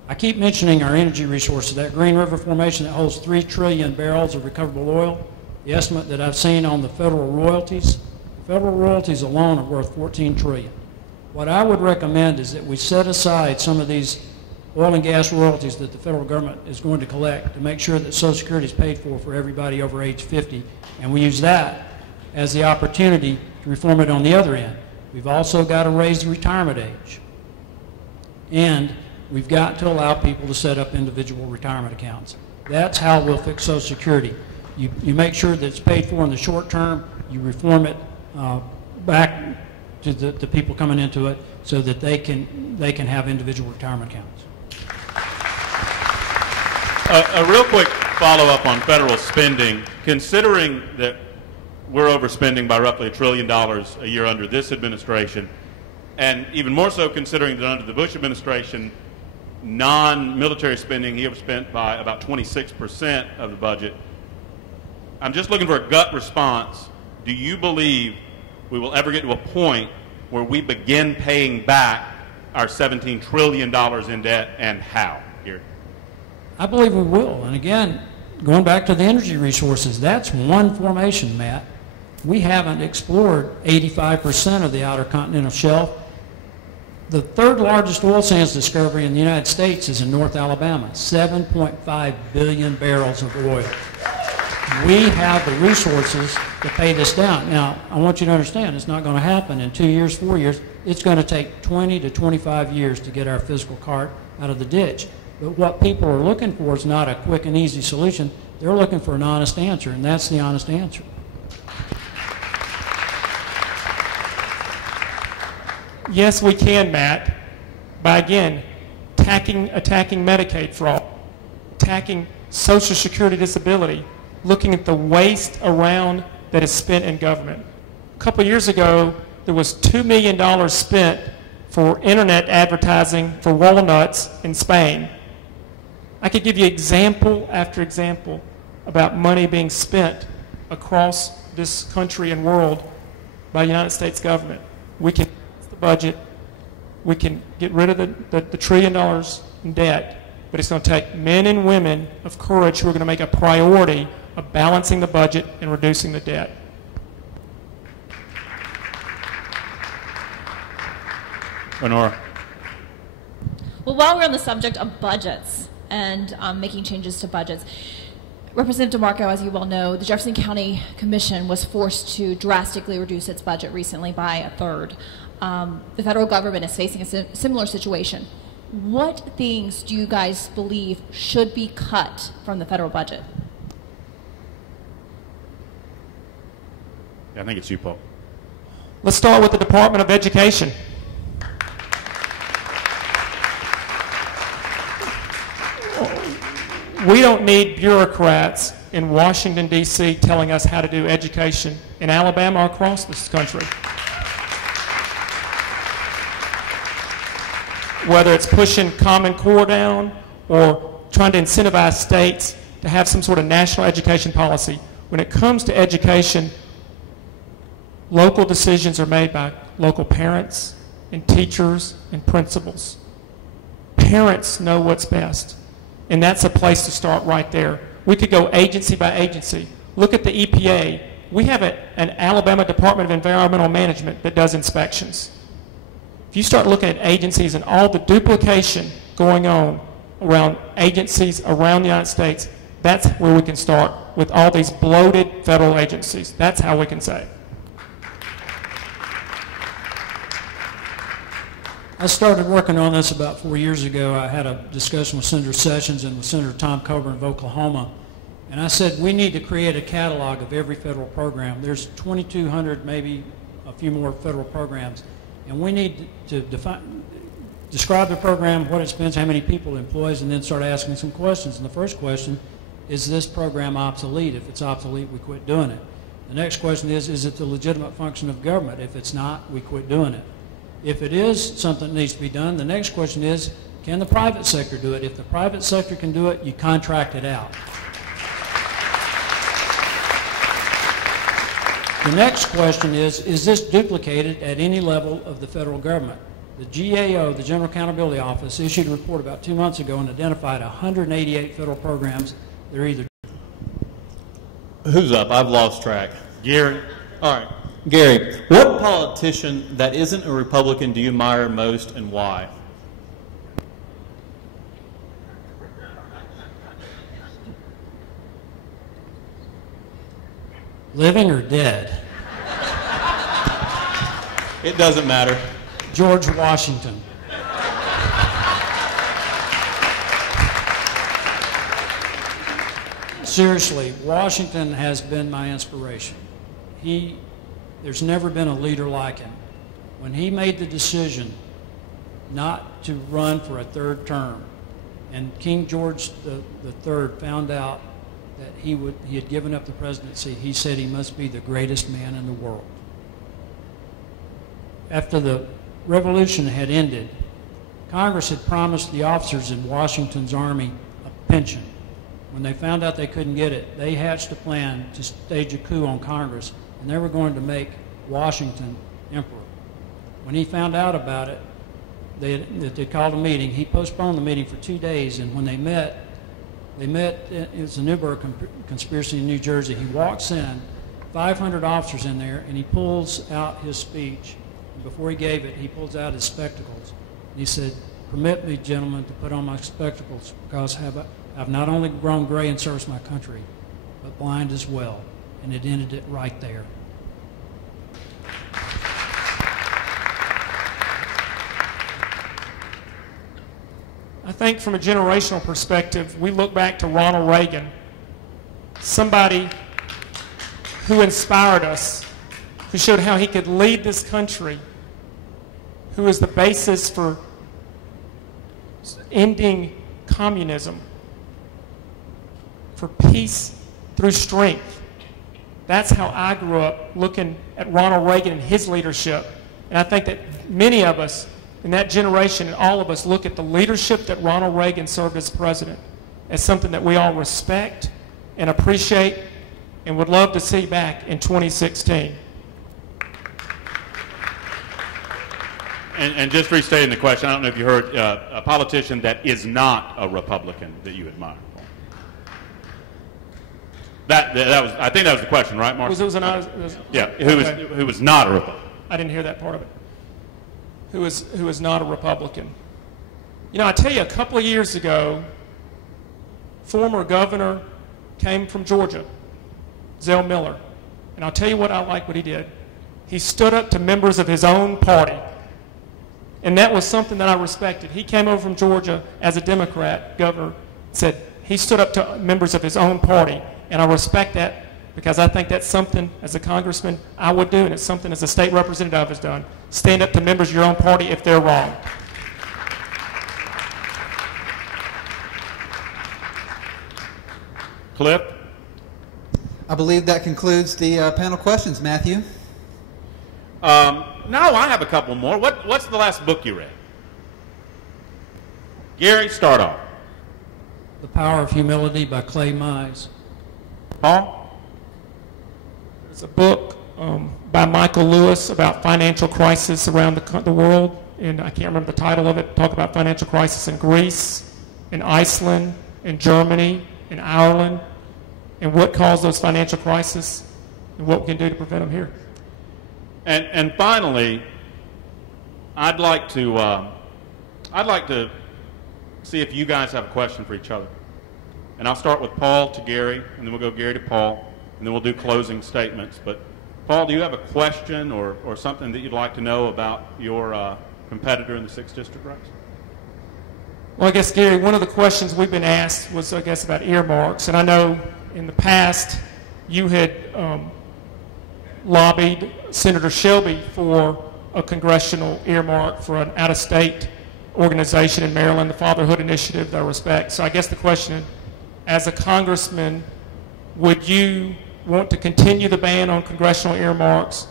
I keep mentioning our energy resources. That Green River Formation that holds 3 trillion barrels of recoverable oil, the estimate that I've seen on the federal royalties alone are worth $14 trillion. What I would recommend is that we set aside some of these oil and gas royalties that the federal government is going to collect to make sure that Social Security is paid for everybody over age 50, and we use that as the opportunity to reform it on the other end. We've also got to raise the retirement age, and we've got to allow people to set up individual retirement accounts. That's how we'll fix Social Security. You make sure that it's paid for in the short term, you reform it back to the people coming into it so that they can have individual retirement accounts. A real quick follow-up on federal spending. Considering that we're overspending by roughly $1 trillion a year under this administration, and even more so considering that under the Bush administration, non-military spending, he overspent by about 26% of the budget. I'm just looking for a gut response. Do you believe we will ever get to a point where we begin paying back our $17 trillion in debt, and how? Here. I believe we will. And again, going back to the energy resources, that's one formation, Matt. We haven't explored 85% of the outer continental shelf. The third largest oil sands discovery in the United States is in North Alabama, 7.5 billion barrels of oil. We have the resources to pay this down. Now, I want you to understand, it's not going to happen in 2 years, 4 years. It's going to take 20 to 25 years to get our fiscal cart out of the ditch. But what people are looking for is not a quick and easy solution. They're looking for an honest answer, and that's the honest answer. Yes, we can, Matt, by, again, attacking Medicaid fraud, attacking Social Security disability, looking at the waste around that is spent in government. A couple years ago, there was $2 million spent for internet advertising for walnuts in Spain. I could give you example after example about money being spent across this country and world by the United States government. We can the budget, we can get rid of the $1 trillion in debt, but it's going to take men and women of courage who are going to make a priority of balancing the budget and reducing the debt. Lenora. Well, while we're on the subject of budgets and making changes to budgets, Representative DeMarco, as you well know, the Jefferson County Commission was forced to drastically reduce its budget recently by a third. The federal government is facing a similar situation. What things do you guys believe should be cut from the federal budget? Yeah, I think it's you, Paul. Let's start with the Department of Education. We don't need bureaucrats in Washington, D.C. telling us how to do education in Alabama or across this country. Whether it's pushing Common Core down or trying to incentivize states to have some sort of national education policy. When it comes to education, local decisions are made by local parents and teachers and principals. Parents know what's best, and that's a place to start right there. We could go agency by agency. Look at the EPA. We have an Alabama Department of Environmental Management that does inspections. If you start looking at agencies and all the duplication going on around agencies around the United States, that's where we can start with all these bloated federal agencies. That's how we can say. I started working on this about 4 years ago. I had a discussion with Senator Sessions and with Senator Tom Coburn of Oklahoma, And I said, we need to create a catalog of every federal program. There's 2,200, maybe a few more federal programs. And we need to describe the program, what it spends, how many people it employs, and then start asking some questions. And the first question, is this program obsolete? If it's obsolete, we quit doing it. The next question is it the legitimate function of government? If it's not, we quit doing it. If it is something that needs to be done, the next question is, can the private sector do it? If the private sector can do it, you contract it out. The next question is this duplicated at any level of the federal government? The GAO, the General Accountability Office, issued a report about 2 months ago and identified 188 federal programs that are either... Who's up? I've lost track. Gary. All right. Gary, what politician that isn't a Republican do you admire most and why? Living or dead? It doesn't matter. George Washington. Seriously, Washington has been my inspiration. There's never been a leader like him. When he made the decision not to run for a third term, and King George III found out that he had given up the presidency, he said he must be the greatest man in the world. After the revolution had ended, Congress had promised the officers in Washington's army a pension. When they found out they couldn't get it, they hatched a plan to stage a coup on Congress, and they were going to make Washington emperor. When he found out about it, they called a meeting. He postponed the meeting for 2 days, and when they met, it was the Newburgh conspiracy in New Jersey. He walks in, 500 officers in there, and he pulls out his speech. And before he gave it, he pulls out his spectacles. And he said, "Permit me, gentlemen, to put on my spectacles, because I've not only grown gray in service to my country, but blind as well." And it ended it right there. I think from a generational perspective, we look back to Ronald Reagan, somebody who inspired us, who showed how he could lead this country, who is the basis for ending communism, for peace through strength. That's how I grew up, looking at Ronald Reagan and his leadership. And I think that many of us in that generation, and all of us, look at the leadership that Ronald Reagan served as president as something that we all respect and appreciate and would love to see back in 2016. And just restating the question, I don't know if you heard, a politician that is not a Republican that you admire. That was, I think that was the question, right, Mark? Who was not a Republican. I didn't hear that part of it. Who is not a Republican. You know, I tell you, a couple of years ago, former governor came from Georgia, Zell Miller. And I'll tell you what I like what he did. He stood up to members of his own party. And that was something that I respected. He came over from Georgia as a Democrat governor, said he stood up to members of his own party. And I respect that because I think that's something, as a congressman, I would do, and it's something as a state representative has done. Stand up to members of your own party if they're wrong. Cliff? I believe that concludes the panel questions. Matthew? No, I have a couple more. What's the last book you read? Gary, start off. The Power of Humility by Clay Mize. Paul? There's a book by Michael Lewis about financial crisis around the world, and I can't remember the title of it. Talk about financial crisis in Greece, in Iceland, in Germany, in Ireland, and what caused those financial crises, and what we can do to prevent them here. And finally, I'd like to see if you guys have a question for each other. And I'll start with Paul to Gary, and then we'll go Gary to Paul, and then we'll do closing statements. But Paul, do you have a question or something that you'd like to know about your competitor in the 6th District race? Well, I guess, Gary, one of the questions we've been asked was, I guess, about earmarks. And I know in the past you had lobbied Senator Shelby for a congressional earmark for an out-of-state organization in Maryland, the Fatherhood Initiative, that I respect. So I guess the question, as a congressman, would you want to continue the ban on congressional earmarks,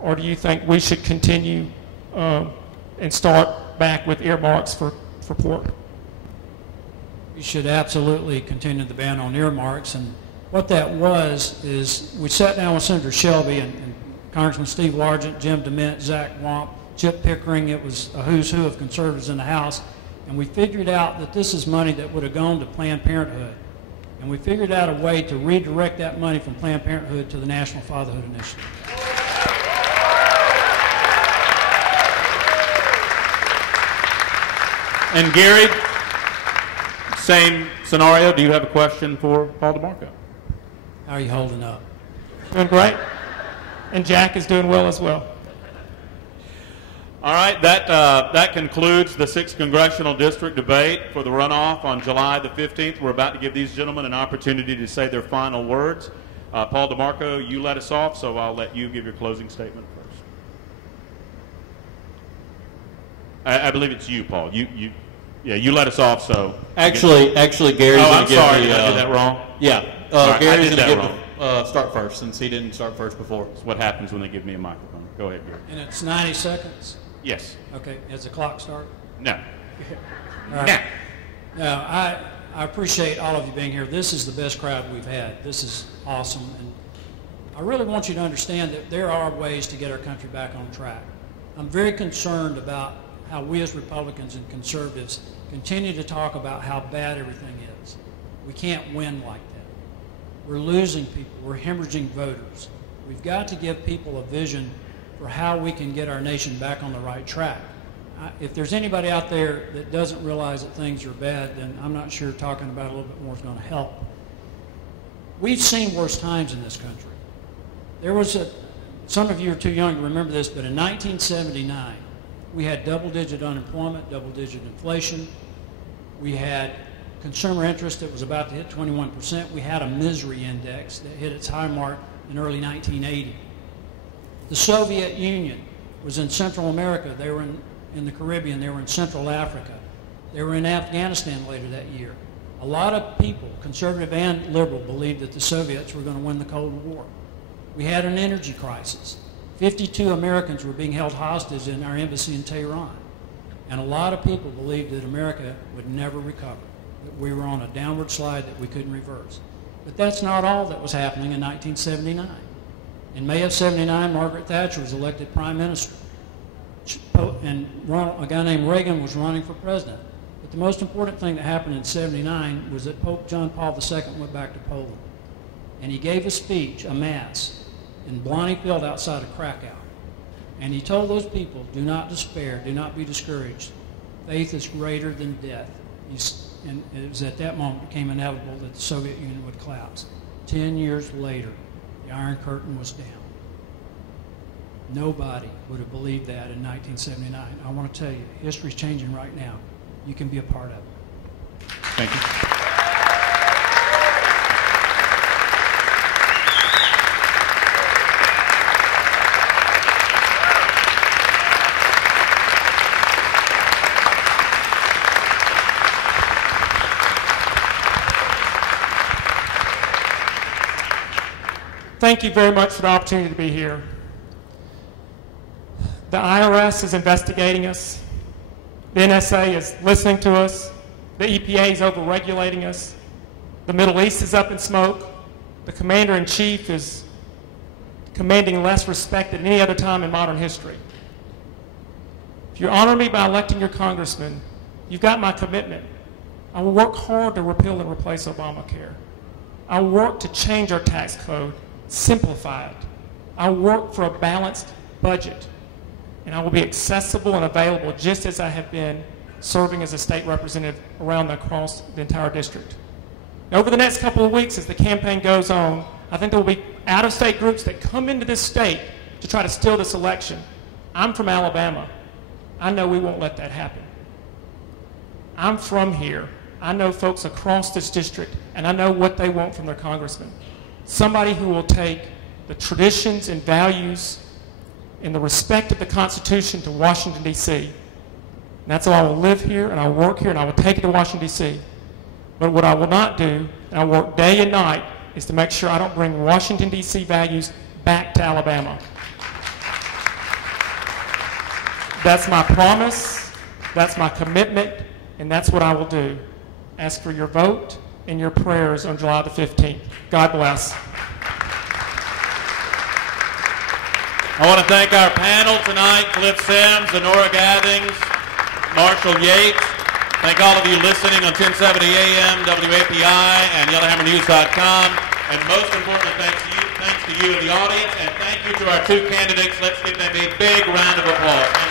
or do you think we should continue and start back with earmarks for pork? We should absolutely continue the ban on earmarks. And what that was is we sat down with Senator Shelby and Congressman Steve Largent, Jim DeMint, Zach Wamp, Chip Pickering. It was a who's who of conservatives in the House. And we figured out that this is money that would have gone to Planned Parenthood. And we figured out a way to redirect that money from Planned Parenthood to the National Fatherhood Initiative. And Gary, same scenario. Do you have a question for Paul DeMarco? How are you holding up? Doing great. And Jack is doing well as well. All right, that concludes the 6th Congressional District debate for the runoff on July the 15th. We're about to give these gentlemen an opportunity to say their final words. Paul DeMarco, you let us off, so I'll let you give your closing statement first. I believe it's you, Paul. You let us off, so. Actually, Gary's going to give sorry, did I do that wrong? Yeah, Right, Gary's going to give wrong. start first since he didn't start first before. That's what happens when they give me a microphone. Go ahead, Gary. And it's 90 seconds? Yes. Okay, has the clock started? No. All right. No, I appreciate all of you being here. This is the best crowd we've had. This is awesome. And I really want you to understand that there are ways to get our country back on track. I'm very concerned about how we as Republicans and conservatives continue to talk about how bad everything is. We can't win like that. We're losing people. We're hemorrhaging voters. We've got to give people a vision for how we can get our nation back on the right track. If there's anybody out there that doesn't realize that things are bad, then I'm not sure talking about it a little bit more is going to help. We've seen worse times in this country. There was some of you are too young to remember this, but in 1979, we had double-digit unemployment, double-digit inflation. We had consumer interest that was about to hit 21%. We had a misery index that hit its high mark in early 1980. The Soviet Union was in Central America. They were in the Caribbean. They were in Central Africa. They were in Afghanistan later that year. A lot of people, conservative and liberal, believed that the Soviets were going to win the Cold War. We had an energy crisis. 52 Americans were being held hostage in our embassy in Tehran. And a lot of people believed that America would never recover, that we were on a downward slide that we couldn't reverse. But that's not all that was happening in 1979. In May of 79, Margaret Thatcher was elected prime minister. And a guy named Reagan was running for president. But the most important thing that happened in 79 was that Pope John Paul II went back to Poland. And he gave a speech, a mass, in Blarney Field outside of Krakow. And he told those people, do not despair, do not be discouraged. Faith is greater than death. And it was at that moment it became inevitable that the Soviet Union would collapse. 10 years later, the Iron Curtain was down. Nobody would have believed that in 1979. I want to tell you, history's changing right now. You can be a part of it. Thank you. Thank you very much for the opportunity to be here. The IRS is investigating us. The NSA is listening to us. The EPA is overregulating us. The Middle East is up in smoke. The commander-in-chief is commanding less respect than any other time in modern history. If you honor me by electing your congressman, you've got my commitment. I will work hard to repeal and replace Obamacare. I will work to change our tax code, simplify it. I will work for a balanced budget. And I will be accessible and available just as I have been serving as a state representative around and across the entire district. Now, over the next couple of weeks as the campaign goes on, I think there will be out-of-state groups that come into this state to try to steal this election. I'm from Alabama. I know we won't let that happen. I'm from here. I know folks across this district, and I know what they want from their congressman. Somebody who will take the traditions and values and the respect of the Constitution to Washington, D.C. And that's why I will live here, and I will work here, and I will take it to Washington, D.C. But what I will not do, and I work day and night, is to make sure I don't bring Washington, D.C. values back to Alabama. That's my promise, that's my commitment, and that's what I will do. Ask for your vote and your prayers on July the 15th. God bless. I want to thank our panel tonight, Cliff Sims, Honora Gathings, Marshall Yates. Thank all of you listening on 1070 AM, WAPI, and YellowhammerNews.com. And most importantly, thanks to you in the audience, and thank you to our two candidates. Let's give them a big round of applause.